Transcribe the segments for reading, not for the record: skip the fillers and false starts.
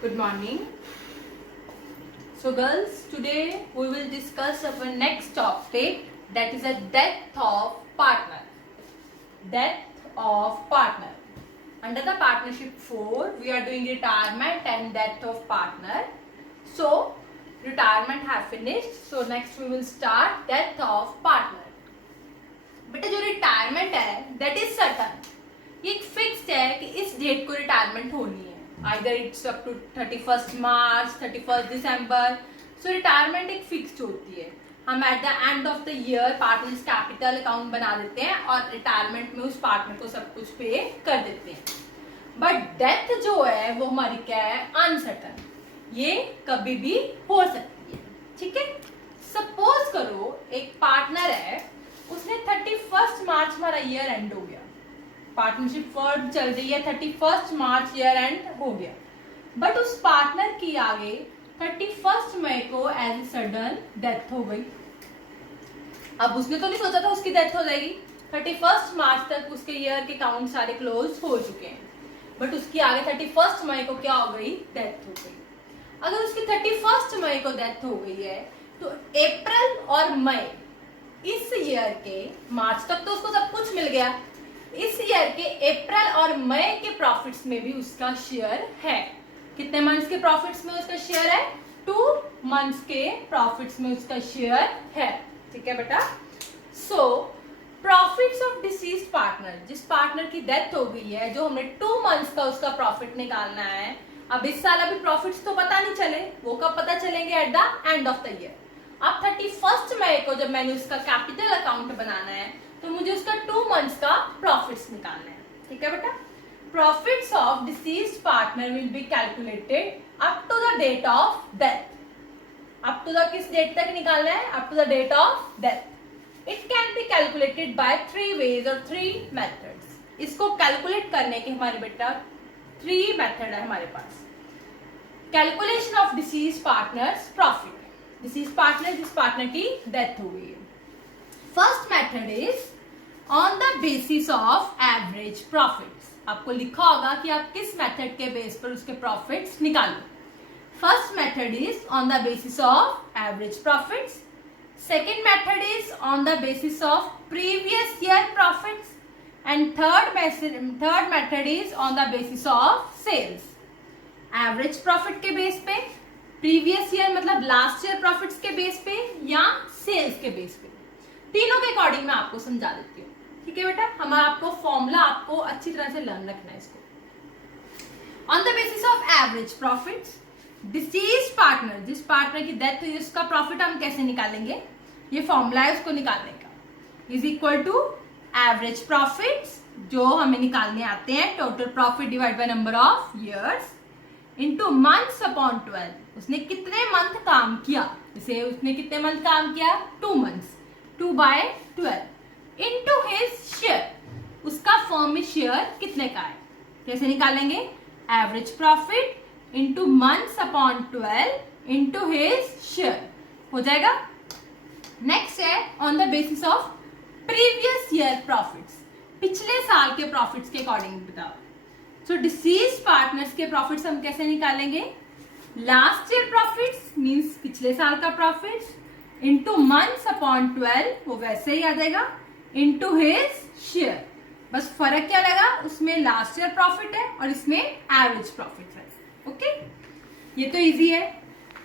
Good morning. So girls, today we will discuss our next topic, that is a death of partner. Death of partner. Under the partnership 4, we are doing retirement and death of partner. So retirement have finished. So next we will start death of partner. बेटा जो retirement है that is certain, ये एक fixed है कि इस date को retirement होनी है, either it's up to 31 March 31 दिसंबर. सो रिटायरमेंट एक फिक्स्ड होती है. हम at the end of the year partners capital account बना देते हैं और रिटायरमेंट में उस पार्टनर को सब कुछ पे कर देते हैं. बट डेथ जो है वो हमारी क्या है, अनसर्टन. ये कभी भी हो सकती है. ठीक है, सपोज करो एक पार्टनर है, उसने 31 मार्च हमारा ईयर एंड हो गया, पार्टनरशिप फर्म चल रही है, 31 मार्च ईयर एंड हो गया, बट उस पार्टनर की आगे 31 मई को एज ए सडन डेथ हो गई. अब उसने तो नहीं सोचा था उसकी डेथ हो जाएगी. 31 मार्च तक उसके ईयर के काउंट सारे क्लोज हो चुके हैं, बट उसकी आगे 31 मई को क्या हो गई, डेथ हो गई. अगर उसकी 31 मई को डेथ हो गई है तो अप्रैल और मई इस ईयर के, मार्च तक तो उसको सब कुछ मिल गया, इस ईयर के अप्रैल और मई के प्रॉफिट्स में भी उसका शेयर है. कितने मंथ्स के प्रॉफिट्स में उसका शेयर है, 2 मंथ्स के प्रॉफिट्स में उसका शेयर है. ठीक है बेटा. सो प्रॉफिट्स ऑफ डिसीज्ड पार्टनर, जिस पार्टनर की डेथ हो गई है, जो हमने 2 मंथ्स का उसका प्रॉफिट निकालना है. अब इस साल अभी प्रॉफिट्स तो पता नहीं चले, वो कब पता चलेंगे, eight the end of the year. अब 31 मई को जब मैंने उसका कैपिटल अकाउंट बनाना है तो मुझे उसका 2 मंथ्स का प्रॉफिट्स निकालना है. ठीक है बेटा. Profits of deceased partner will be calculated up to the date of death. Up to the किस डेट तक निकालना है, up to the date of death. It can be calculated by 3 ways और 3 मेथड्स. इसको कैलकुलेट करने के हमारे बेटा 3 मेथड है हमारे पास. Calculation of deceased partners profit, deceased partner जिस पार्टनर की डेथ हो गई है. First method is on the basis of average profits. आपको लिखा होगा कि आप किस मेथड के बेस पर उसके प्रॉफिट्स निकालो. First method is on the basis of average profits. Second method is on the basis of previous year profits. And third method is on the basis of sales. Average profit के base पे, previous year मतलब last year profits के base पे, या sales के base पे. तीनों के अकॉर्डिंग मैं आपको समझा देती हूँ. ठीक है बेटा. हमारा आपको फॉर्मूला आपको अच्छी तरह से लर्न रखना है इसको. On the basis of average profits, deceased partner, जिस पार्टनर की डेथ हुई उसका प्रॉफिट हम कैसे निकालेंगे, ये फॉर्मूला है उसको निकालने का, is equal to average profits जो हमें निकालने आते हैं, total profit divide by number of years into months upon 12. उसने कितने मंथ काम किया, जैसे उसने कितने मंथ काम किया, 2 months, 2 by 12 into his share, उसका फर्म में शेयर कितने का है. कैसे निकालेंगे, average profit into months upon 12 into his share हो जाएगा. नेक्स्ट है on the basis of previous year profits, पिछले साल के प्रॉफिट्स के अकॉर्डिंग बताओ. सो डिसीज्ड पार्टनर्स के प्रॉफिट्स हम कैसे निकालेंगे, लास्ट ईयर प्रॉफिट्स मींस पिछले साल का प्रॉफिट्स इनटू मंथ्स अपॉन 12, वो वैसे ही आ जाएगा, इनटू हिज शेयर. बस फर्क क्या लगा, उसमें लास्ट ईयर प्रॉफिट है और इसमें एवरेज प्रॉफिट है. ओके, ये तो इजी है.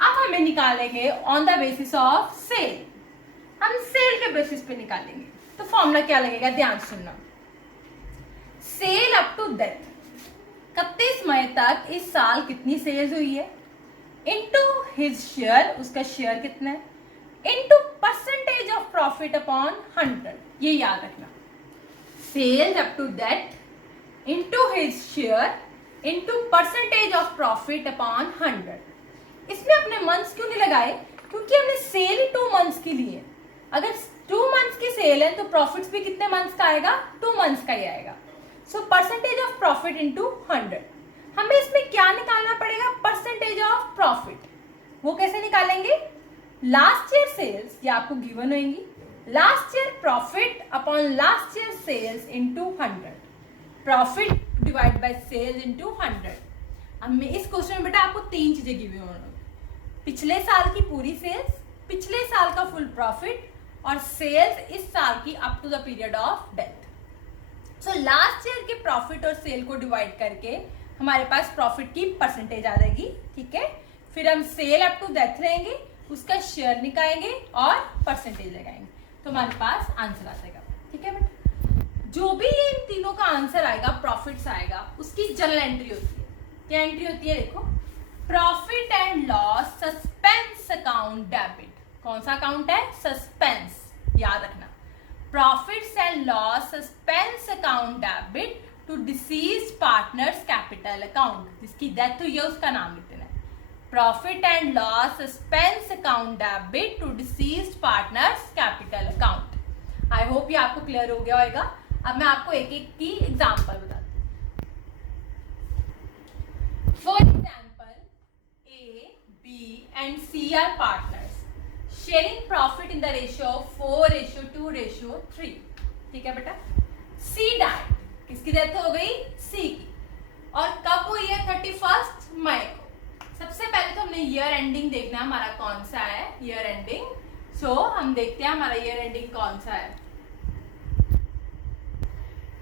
अब हमें निकालेंगे on the basis of sale. हम सेल के बेसिस पे निकालेंगे. तो फॉर्मूला क्या लगेगा, ध्यान सुनना. सेल अप टू डेथ, 31 मई तक इस साल कितनी सेल्स हुई है, इनटू हिज शेयर, उसका शेयर कितना है, into percentage of profit upon 100. ये याद रखना. Sales up to death into his share into percentage of profit upon 100. इसमें अपने मंथ्स क्यों नहीं लगाए, क्योंकि हमने सेल ही 2 मंथ्स की ली है. अगर 2 मंथ्स की सेल है तो प्रॉफिट्स भी कितने मंथ्स का आएगा, 2 मंथ्स का ही आएगा. So percentage of profit into 100. हमें इसमें क्या निकालना पड़ेगा, परसेंटेज ऑफ प्रॉफिट. वो कैसे निकालेंगे, लास्ट ईयर सेल्स, ये आपको गिवन होंगी, last year profit upon last year sales into 100. Profit divide by sales into 100. अब मैं इस क्वेश्चन में बेटा आपको 3 चीजें गिवी होंगी, पिछले साल की पूरी सेल्स, पिछले साल का फुल प्रॉफिट और सेल्स इस साल की up to the period of death. So last year के प्रॉफिट और सेल को डिवाइड करके हमारे पास प्रॉफिट की परसेंटेज आ जाएगी, ठीक है। फिर हम सेल अप टू डेथ लेंगे, उसका शेयर निकालेंगे और परसेंटेज लगाएंगे, तो हमारे पास आंसर आ जाएगा, ठीक है बेटा। जो भी ये इन तीनों का आंसर आएगा, प्रॉफिट्स आएगा, उसकी जनरल एंट्री होती है। क्या एंट्री होती है? देखो, profit and loss suspense account debit. कौन सा अकाउंट है? सस्पेंस, याद रखना। Profits and loss suspense account debit to deceased partners capital account. जिसकी डेथ हुई है उसका नाम लिख देना है। Profit and loss suspense account debit to deceased partners capital account. I hope ये आपको क्लियर हो गया होगा। अब मैं आपको एक एक की एग्जांपल बताती हूँ। For example, A, B and C are partners sharing profit in the ratio of 4:2:3। ठीक है बेटा। सी डाइड, किसकी डेथ हो गई? सी की। और कब हुई है? 31 मई को। सबसे पहले तो हमने ईयर एंडिंग देखना है हमारा कौन सा है, ईयर एंडिंग। सो हम देखते हैं हमारा ईयर एंडिंग कौन सा है।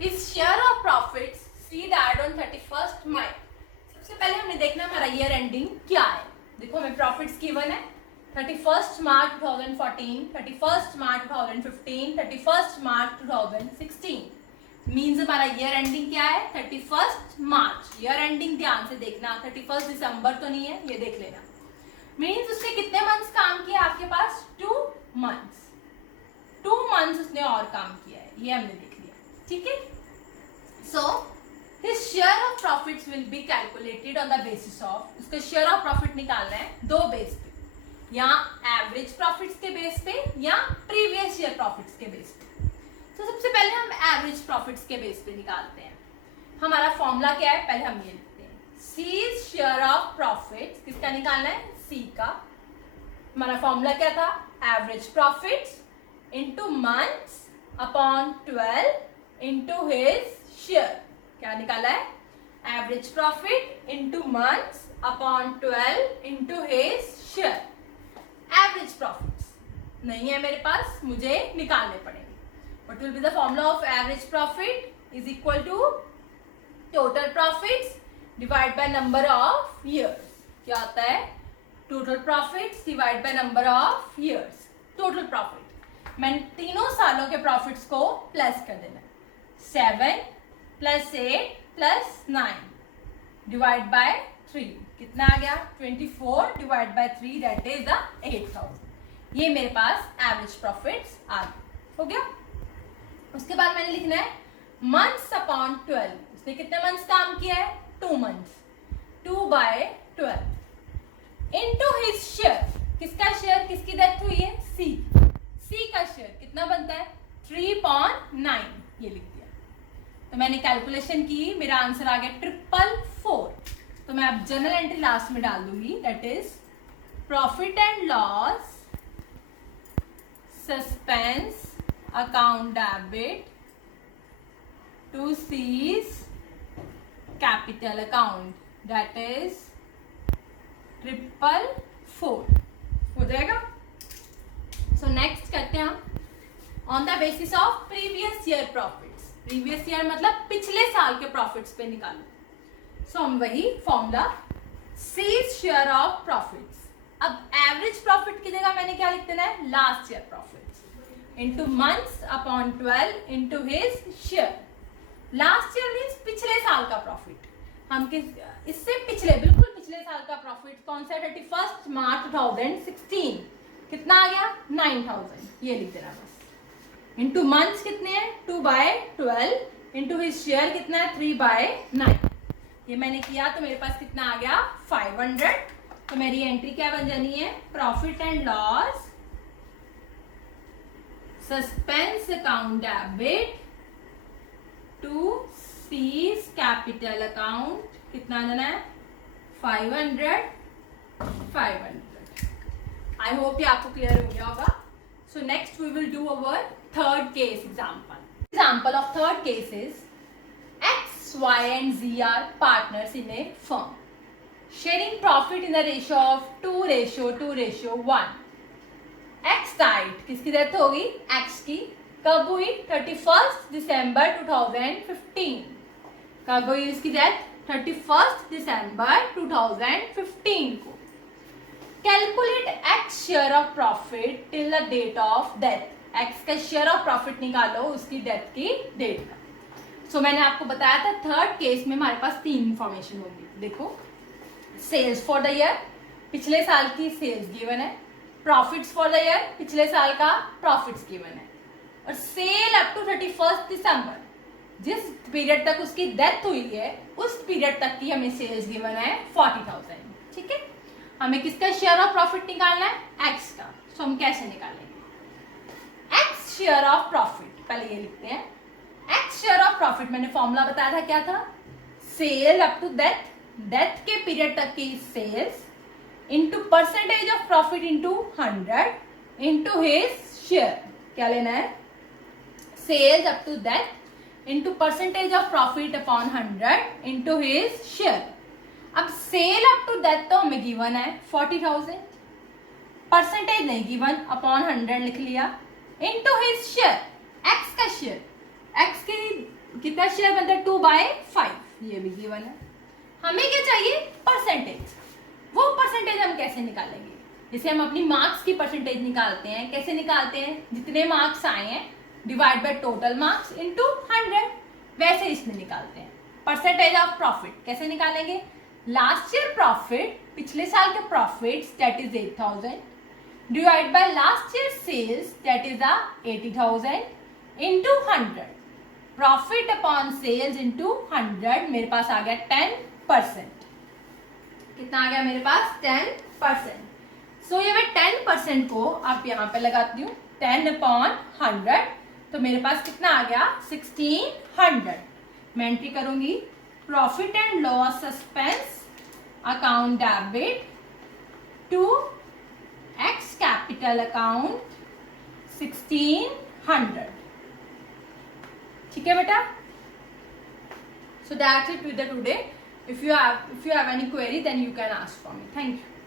His share of profits C died on 31st May। सबसे पहले हमने देखना हमारा ईयर एंडिंग क्या है। देखो हमें प्रॉफिट्स गिवन है 31st मार्च 2014, 31st मार्च 2015, 31st मार्च 2016। मीन्स हमारा ईयर एंडिंग क्या है? 31st मार्च। ईयर एंडिंग ध्यान से देखना, 31st दिसंबर तो नहीं है, ये देख लेना। मीन्स उसने कितने मंथ्स काम किया आपके पास? 2 मंथ्स। 2 मंथ्स उसने और काम किया है, ये हमने देख लिया, ठीक है। सो his share of profits will be calculated on the basis of, उसका शेयर ऑफ प्रॉफिट निकालना है 2 बेस पे, या एवरेज प्रॉफिट्स के बेस पे या प्रीवियस ईयर प्रॉफिट्स के बेस पे। तो सबसे पहले हम एवरेज प्रॉफिट्स के बेस पे निकालते हैं। हमारा फॉर्मूला क्या है? पहले हम ये लिखते हैं, सी शेयर ऑफ प्रॉफिट्स, किसका निकालना है? सी का। हमारा फॉर्मूला क्या था? Average profits into months upon 12 into his share. क्या निकाला है? Average profit into months upon 12 into his share. Average profits नहीं है मेरे पास, मुझे निकालने पड़ेंगे। What will be the formula of average profit? Is equal to total profits divided by number of years। क्या होता है? Total profits divided by number of years। Total profit, मैंने तीनों सालों के प्रॉफिट्स को प्लस कर देना। 7 + 8 + 9 डिवाइड बाय 3 कितना आ गया? 24 divide by 3 that is the 8000। ये मेरे पास एवरेज प्रॉफिट्स आ गए। हो गया। उसके बाद मैंने लिखना है मंथ्स अपॉन 12। उसने कितने मंथ्स काम किया है? 2 मंथ्स। 2/12 into his share. किसका शेयर? किसकी डेथ हुई है? सी। सी का शेयर कितना बनता है? 3.9। ये लिख दिया। तो मैंने कैलकुलेशन की, मेरा आंसर आ गया 444। तो मैं अब जनरल एंट्री लास्ट में डाल दूंगी, that is profit and loss suspense account debit to cease capital account, that is 444। हो जाएगा। सो नेक्स्ट करते हैं हम on the basis of previous year profits. Previous year मतलब पिछले साल के प्रॉफिट्स पे निकालो। सो हम वही formula, C's share of profits. अब एवरेज प्रॉफिट की जगह मैंने क्या लिख देना है? Last year profits into months upon 12 into his share। Last year means पिछले साल का प्रॉफिट। हम इससे पिछले, बिल्कुल पिछले साल का प्रॉफिट कौन सा? 31 मार्च 2016। कितना आ गया? 9000। ये लिख देना बस। इंटू मंथ्स कितने हैं? 2/12 इंटू हिज शेयर कितना है? 3/9। ये मैंने किया तो मेरे पास कितना आ गया? 500। तो मेरी एंट्री क्या बन जानी है? Profit and loss suspense account debit to C's capital account. कितना देना है? 500। आई होप ये आपको क्लियर हो गया होगा। So next we will do our third case example. Example of third case is X, Y and Z are partners in a firm. Sharing profit in the ratio of 2:1. X died, किसकी death होगी? X की. कब हुई? 31 दिसंबर 2015. कब हुई इसकी death? 31 दिसंबर 2015 को. Calculate X share of profit till the date of death. X का शेयर ऑफ प्रॉफिट निकालो उसकी डेथ की डेट का. सो मैंने आपको बताया था थर्ड केस में हमारे पास 3 इंफॉर्मेशन होगी. देखो, सेल्स फॉर द ईयर, पिछले साल की सेल्स गिवन है. प्रॉफिट्स फॉर द ईयर, पिछले साल का प्रॉफिट्स गिवन है. और सेल अप टू 31 दिसंबर, जिस पीरियड तक उसकी डेथ हुई है उस पीरियड तक की हमें सेल्स गिवन है 40,000. ठीक है. हमें किसका शेयर ऑफ प्रॉफिट निकालना है? एक्स का. सो हम कैसे निकालेंगे? एक्स शेयर ऑफ प्रॉफिट, पहले ये लिखते हैं. एक्स शेयर ऑफ प्रॉफिट मैंने फॉर्मूला बताया था, क्या था? Sale up to death, death के पीरियड तक की sales into percentage of profit into 100 into his share. क्या लेना है? Sales up to death into percentage of profit upon 100 into his share. अब सेल अप टू डेथ तो हमें given है 40,000, परसेंटेज नहीं गिवन, अपॉन 100 लिख लिया, इंटू हिज शेयर, एक्स का शेयर. एक्स की कितना शेयर बनता है? 2/5. ये भी गिवन है. हमें क्या चाहिए? परसेंटेज. वो परसेंटेज हम कैसे निकालेंगे? जैसे हम अपनी मार्क्स की परसेंटेज निकालते हैं. कैसे निकालते हैं? जितने मार्क्स आए हैं divide by total marks into 100, वैसे इसमें निकालते हैं. परसेंटेज ऑफ प्रॉफिट कैसे निकालेंगे? लास्ट ईयर प्रॉफिट, पिछले साल के profits, that is 8,000 divide by last year sales, that is 80,000 into 100. Profit upon sales into 100 मेरे पास आ गया 10%. कितना आ गया मेरे पास? 10%. सो ये मैं 10% को आप यहाँ पे लगाती हूँ, 10 अपॉन 100, तो मेरे पास कितना आ गया? 1600. मैं एंट्री करूंगी profit and loss suspense account debit to X capital account 1600. ठीक है बेटा? So that's it with the today. If you have any query, then you can ask for me. Thank you.